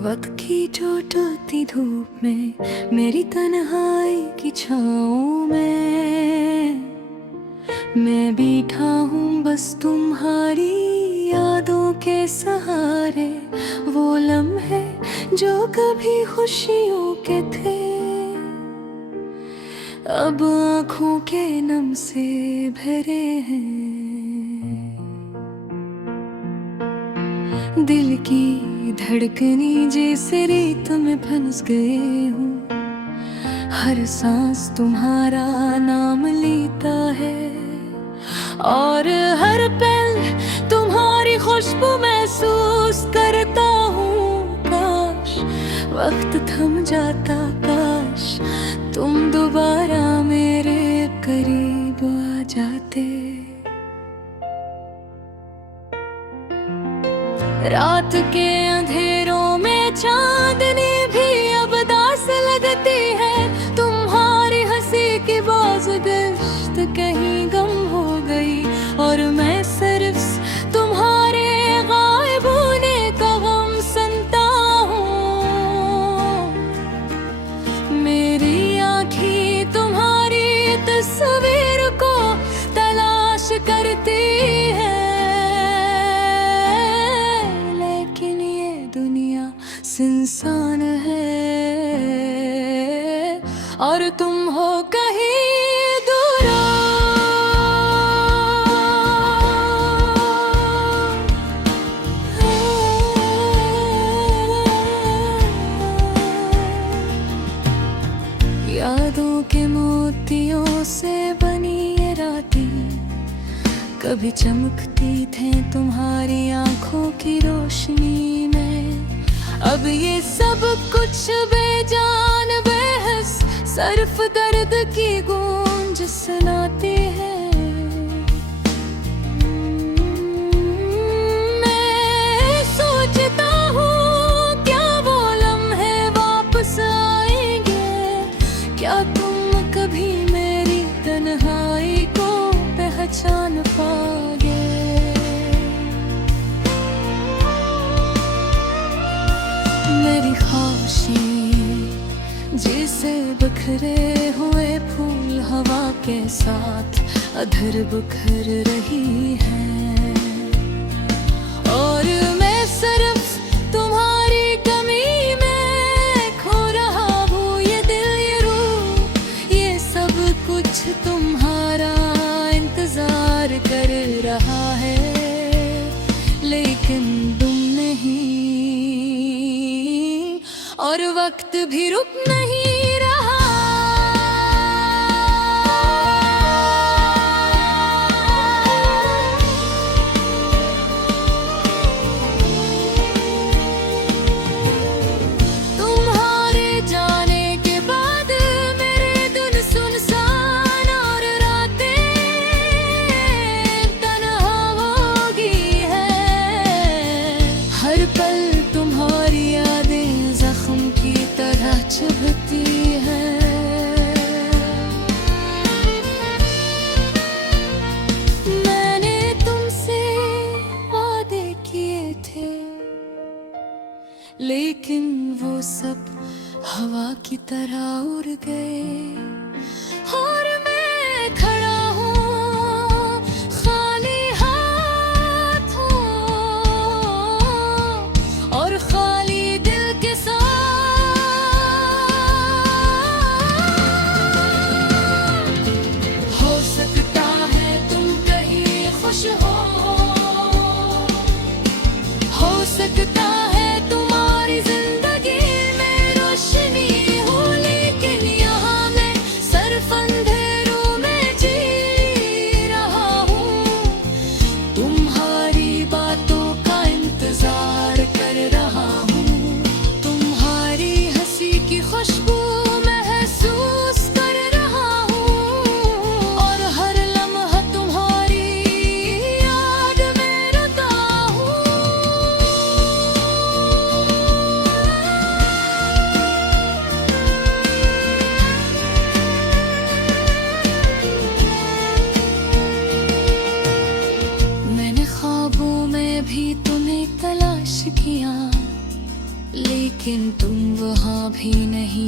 वक्त की चोटती धूप में, मेरी तन्हाई की छाँव में मैं बैठा हूँ बस तुम्हारी यादों के सहारे। वो लम्हे जो कभी खुशियों के थे, अब आँखों के नम से भरे हैं। दिल की धड़कनी जैसे रेत में फंस गए हूँ, हर सांस तुम्हारा नाम लेता है और हर पल तुम्हारी खुशबू महसूस करता हूँ। काश वक्त थम जाता, काश तुम दोबारा मेरे करीब आ जाते। रात के अंधेरों में चांदनी भी अब दास लगती है। तुम्हारी हंसी की बाज़गश्त कहीं गम हो गई और मैं सिर्फ तुम्हारे गायब होने का गम सुनता हूँ। मेरी आँखें तुम्हारी तस्वीर को तलाश करती है, इंसान है और तुम हो कहीं दूर। यादों के मोतियों से बनी ये रातें कभी चमकती थी तुम्हारी आंखों की रोशनी में। अब ये सब कुछ बेजान बेहस सिर्फ दर्द की गूंज सुनाती है। मैं सोचता हूँ क्या वो लम्हे वापस आएंगे, क्या तुम कभी मेरी तन्हाई को पहचान पाओगे। मेरी ख्वाहिशें जैसे बिखरे हुए फूल हवा के साथ अधर बिखर रही हैं और मैं सिर्फ तुम्हारी कमी में खो रहा हूँ। ये दिल ये रूह ये सब कुछ तुम्हारा इंतजार कर रहा है, लेकिन तुम नहीं और वक्त भी रुक नहीं रहा। तुम्हारे जाने के बाद मेरे दिन सुनसान और रातें तन्हा हो गई है। हर पल तुम्हारी यादें जख्म की तरह चुभती है। मैंने तुमसे वादे किए थे, लेकिन वो सब हवा की तरह उड़ गए और मैं खड़ा हूँ खाली हाथों और खाली दिल के साथ। हो सकता है तुम कहीं खुश हो सकता है तुम्हारी जिंदगी में रोशनी हो, लेकिन यहाँ मैं सिर्फ अंधेरा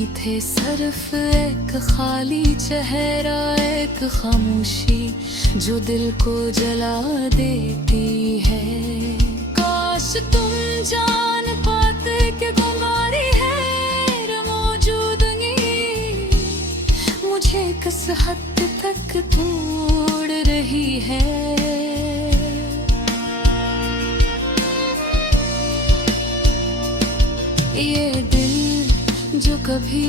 नहीं थे सिर्फ एक खाली चेहरा, एक खामोशी जो दिल को जला देती है। काश तुम जान पाते कि तुम्हारी है मौजूदगी मुझे किस हद तक तोड़ रही है। ये दिल जो कभी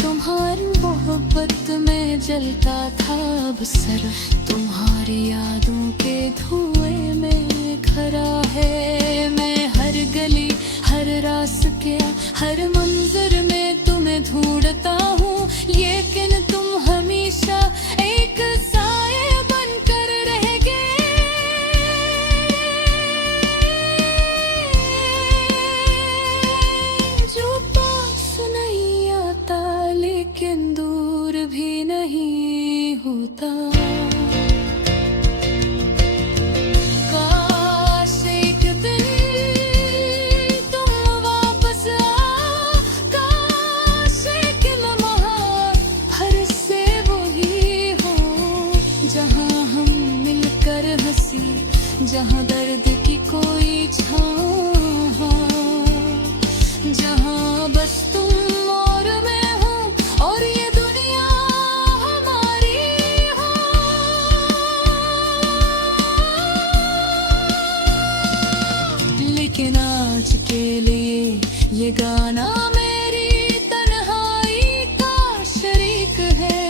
तुम्हारी मोहब्बत में जलता था, अब सिर्फ तुम्हारी यादों के धुएं में खरा है। मैं हर गली, हर रास्ते, हर मंजर में तुम्हें ढूंढता हूँ, लेकिन तुम हमेशा एक साए बनकर रह गए। जो पास नहीं आता लेकिन दूर भी नहीं होता। काश एक दिन तुम वापस आ, काश एक लम्हा फिर से वही हो, जहाँ हम मिलकर हंसी, जहाँ दर्द की कोई छाँव हो, जहाँ बस तुम और मैं हूँ और ये दुनिया हमारी हो। लेकिन आज के लिए ये गाना मेरी तन्हाई का शरीक है,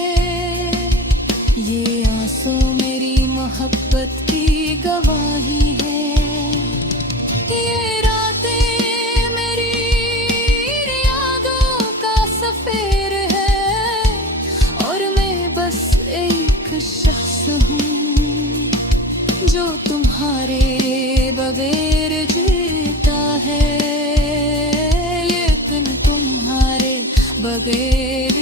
ये आंसू मेरी मोहब्बत की गवाही है। ये रातें मेरी यादों का सफर है और मैं बस एक शख्स हूँ जो तुम्हारे बगैर जीता है, लेकिन तुम्हारे बगैर